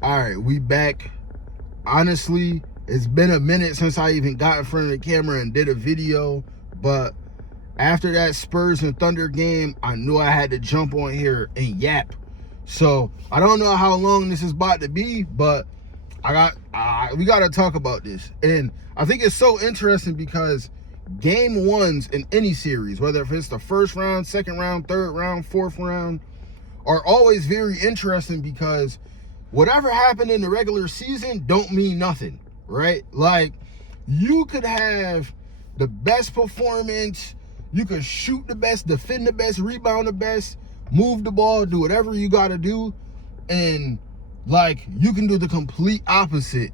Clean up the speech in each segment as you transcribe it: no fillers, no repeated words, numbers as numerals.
All right, we back. Honestly, it's been a minute since I even got in front of the camera and did a video, but after that Spurs and Thunder game, I knew I had to jump on here and yap. So I don't know how long this is about to be, but we got to talk about this. And I think it's so interesting because game ones in any series, whether if it's the first round, second round, third round, fourth round, are always very interesting because whatever happened in the regular season don't mean nothing, right? Like, you could have the best performance, you could shoot the best, defend the best, rebound the best, move the ball, do whatever you got to do, and like, you can do the complete opposite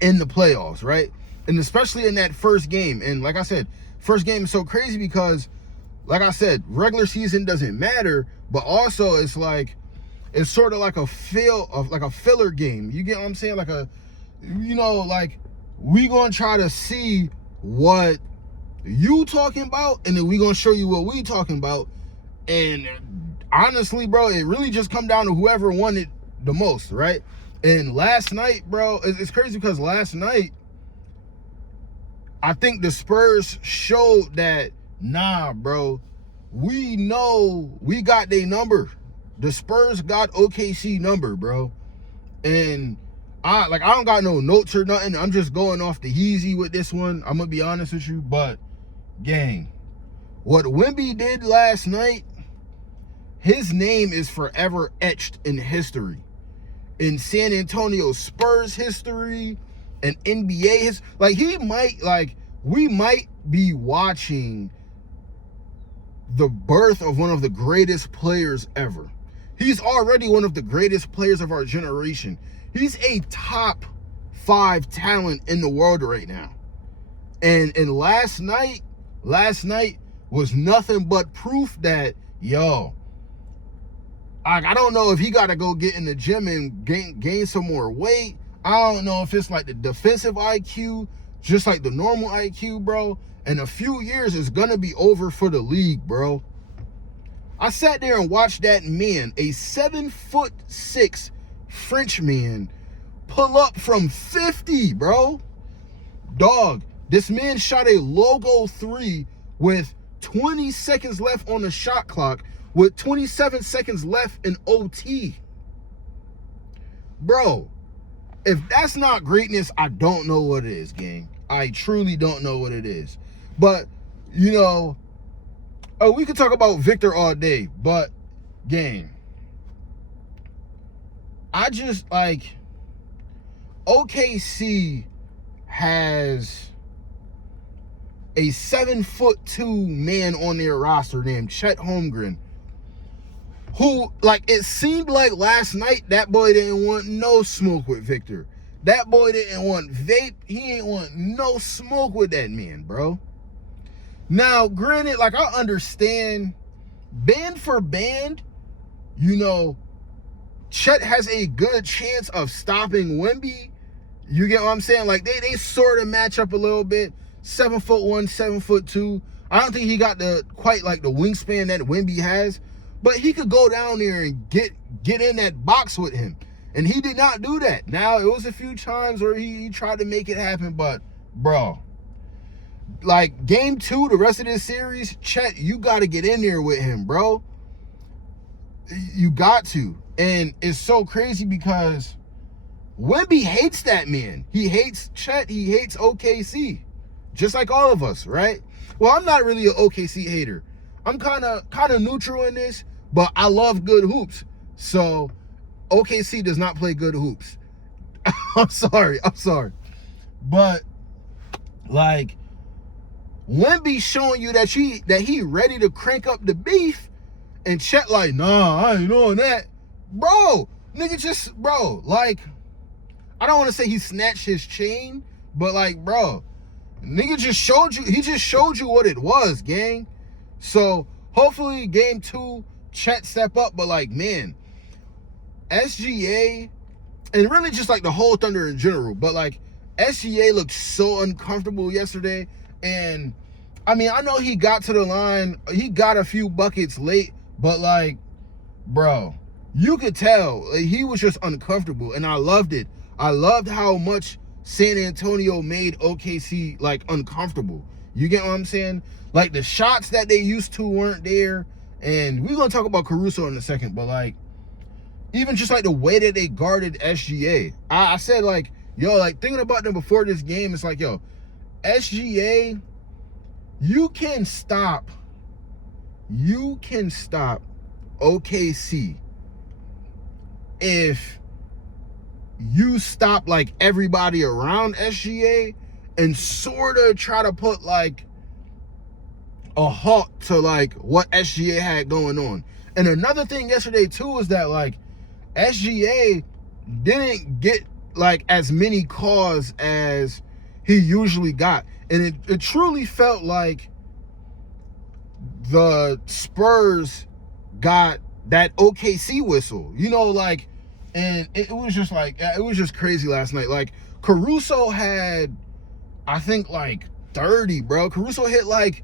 in the playoffs, right? And especially in that first game. And like I said, first game is so crazy because, like I said, regular season doesn't matter, but also it's like, it's sort of like a filler game. You get what I'm saying? Like like, we gonna try to see what you talking about, and then we gonna show you what we talking about. And honestly, bro, it really just come down to whoever won it the most, right? And last night, bro, it's crazy because last night, I think the Spurs showed that, nah, bro, we know we got their number. The Spurs got OKC number, bro. And I don't got no notes or nothing. I'm just going off the Yeezy with this one. I'm gonna be honest with you, but gang, what Wemby did last night, his name is forever etched in history, in San Antonio Spurs history, and NBA history. We might be watching the birth of one of the greatest players ever. He's already one of the greatest players of our generation. He's a top 5 talent in the world right now. And last night was nothing but proof that, yo, I don't know if he got to go get in the gym and gain some more weight. I don't know if it's like the defensive IQ, just like the normal IQ, bro. In a few years, it's going to be over for the league, bro. I sat there and watched that man, a 7'6" French man, pull up from 50, bro. Dog, this man shot a logo 3 with 20 seconds left on the shot clock, with 27 seconds left in OT. Bro, if that's not greatness, I don't know what it is, gang. I truly don't know what it is. But, we could talk about Victor all day, but, gang, I just, OKC has a 7'2" man on their roster named Chet Holmgren, who, it seemed like last night that boy didn't want no smoke with Victor. That boy didn't want vape. He ain't want no smoke with that man, bro. Now, granted, I understand, band for band, Chet has a good chance of stopping Wemby. You get what I'm saying? They sort of match up a little bit. 7'1", 7'2". I don't think he got quite the wingspan that Wemby has, but he could go down there and get in that box with him. And he did not do that. Now, it was a few times where he tried to make it happen, but, bro, game 2, the rest of this series, Chet, you got to get in there with him, bro. You got to. And it's so crazy because Wemby hates that man. He hates Chet. He hates OKC. Just like all of us, right? Well, I'm not really an OKC hater. I'm kind of neutral in this, but I love good hoops. So OKC does not play good hoops. I'm sorry. But Wemby showing you that he ready to crank up the beef, and Chet nah, I ain't doing that. Bro, nigga I don't want to say he snatched his chain, but bro, nigga just showed you what it was, gang. So hopefully game 2, Chet step up, but man, SGA, and really just the whole Thunder in general, but SGA looked so uncomfortable yesterday. And I know he got to the line, he got a few buckets late, but bro, you could tell he was just uncomfortable, and I loved it. I loved how much San Antonio made OKC like uncomfortable. You get what I'm saying? Like the shots that they used to weren't there, and we're gonna talk about Caruso in a second, but like even just like the way that they guarded SGA. I said like, yo, like thinking about them before this game, it's like, yo, SGA, you can stop OKC if you stop like everybody around SGA and sort of try to put like a halt to like what SGA had going on. And another thing yesterday too is that like SGA didn't get like as many calls as he usually got, and it truly felt like the Spurs got that OKC whistle, you know, like, and it was just like, it was just crazy last night. Like Caruso had, I think like 30, bro. Caruso hit like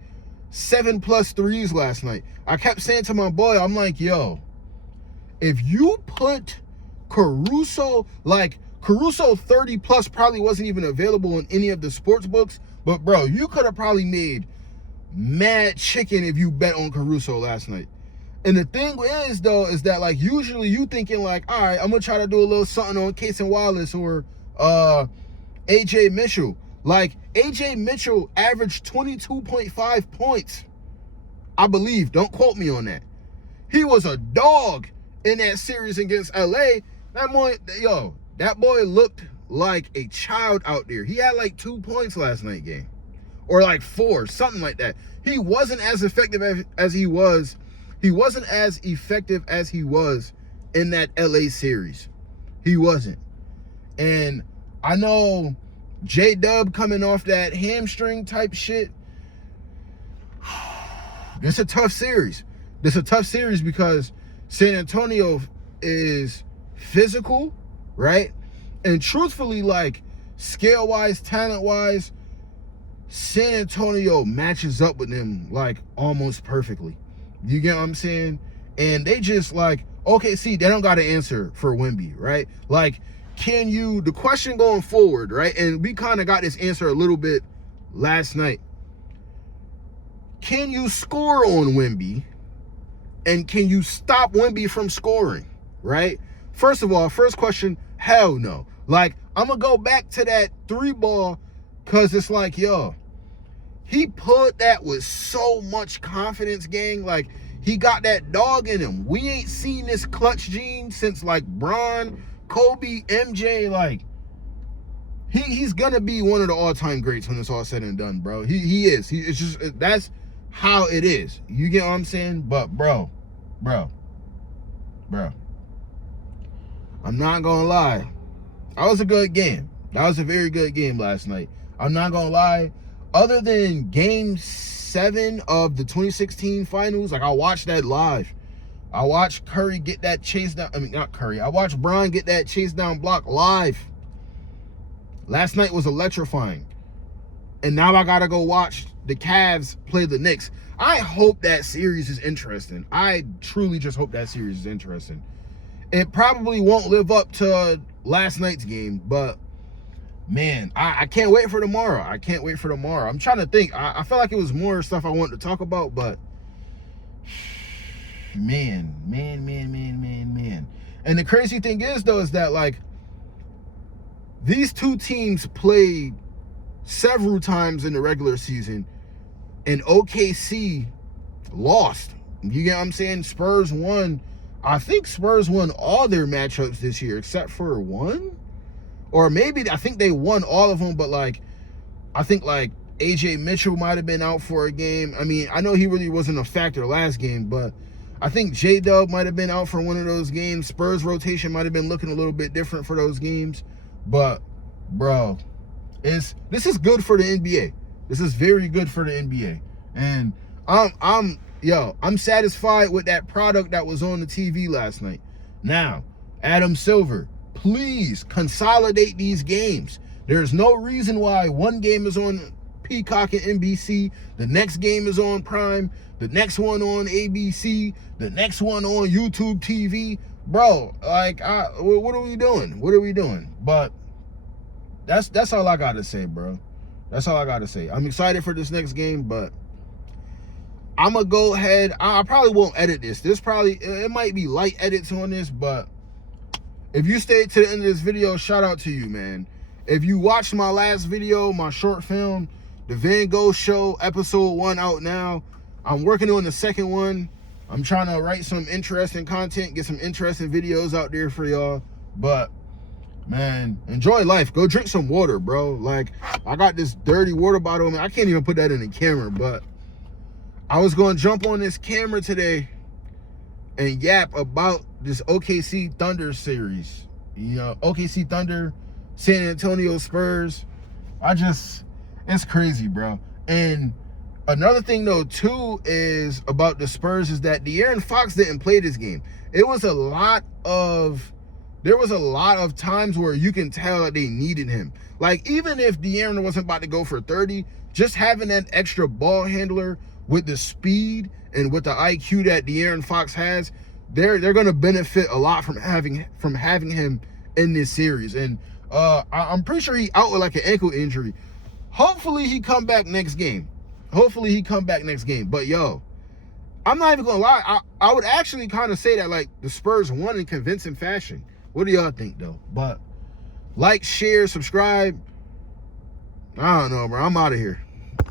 7+ threes last night. I kept saying to my boy, I'm like, yo, if you put Caruso, like Caruso 30 plus probably wasn't even available in any of the sports books, but bro, you could have probably made mad chicken if you bet on Caruso last night. And the thing is though, is that like usually you thinking like, all right, I'm gonna try to do a little something on Casey Wallace or AJ Mitchell. Like AJ Mitchell averaged 22.5 points, I believe. Don't quote me on that. He was a dog in that series against LA. That boy looked like a child out there. He had like 2 points last night game, or like 4, something like that. He wasn't as effective as he was. He wasn't as effective as he was in that LA series. He wasn't. And I know J-Dub coming off that hamstring type shit. This a tough series. This a tough series because San Antonio is physical, right? And truthfully, like scale-wise, talent-wise, San Antonio matches up with them like almost perfectly. You get what I'm saying? And they just like, okay, see, they don't got an answer for Wemby, right? Like, can you, the question going forward, right? And we kind of got this answer a little bit last night. Can you score on Wemby? And can you stop Wemby from scoring, right? First of all, first question, hell no. Like, I'm going to go back to that 3-ball because it's like, yo, he put that with so much confidence, gang. Like, he got that dog in him. We ain't seen this clutch gene since, like, Bron, Kobe, MJ. Like, he's going to be one of the all-time greats when it's all said and done, bro. He is. It's just, that's how it is. You get what I'm saying? But, bro, I'm not going to lie. That was a good game. That was a very good game last night. I'm not going to lie. Other than game 7 of the 2016 finals, like I watched that live. I watched Curry get that chase down. I mean, not Curry. I watched Bron get that chase down block live. Last night was electrifying. And now I got to go watch the Cavs play the Knicks. I hope that series is interesting. I truly just hope that series is interesting. It probably won't live up to last night's game, but man, I can't wait for tomorrow. I can't wait for tomorrow. I'm trying to think. I felt like it was more stuff I wanted to talk about, but man. And the crazy thing is, though, is that like these two teams played several times in the regular season, and OKC lost. You get what I'm saying? Spurs won. I think Spurs won all their matchups this year except for one. Or maybe, I think they won all of them, but like, I think like AJ Mitchell might have been out for a game. I mean, I know he really wasn't a factor last game, but I think J-Dub might have been out for one of those games. Spurs rotation might have been looking a little bit different for those games. But, bro, this is good for the NBA. This is very good for the NBA. And I'm satisfied with that product that was on the TV last night. Now, Adam Silver, please consolidate these games. There's no reason why one game is on Peacock and NBC, the next game is on Prime, the next one on ABC, the next one on YouTube TV. bro, like, what are we doing? What are we doing? But that's all I gotta say, bro. That's all I gotta say. I'm excited for this next game, but I'm gonna go ahead. I probably won't edit this. It might be light edits on this, but if you stayed to the end of this video, shout out to you, man. If you watched my last video, my short film, The Van Gogh Show, episode 1 out now. I'm working on the second one. I'm trying to write some interesting content, get some interesting videos out there for y'all. But, man, enjoy life. Go drink some water, bro. Like, I got this dirty water bottle. Man, I can't even put that in the camera, but I was going to jump on this camera today and yap about this OKC Thunder series. You know, OKC Thunder, San Antonio Spurs. It's crazy, bro. And another thing, though, too, is about the Spurs is that De'Aaron Fox didn't play this game. There was a lot of times where you can tell that they needed him. Like, even if De'Aaron wasn't about to go for 30, just having that extra ball handler with the speed and with the IQ that De'Aaron Fox has, they're going to benefit a lot from having him in this series. And I'm pretty sure he out with like an ankle injury. Hopefully he come back next game. But yo, I'm not even gonna lie. I would actually kind of say that like the Spurs won in convincing fashion. What do y'all think though? But like, share, subscribe. I don't know, bro. I'm out of here.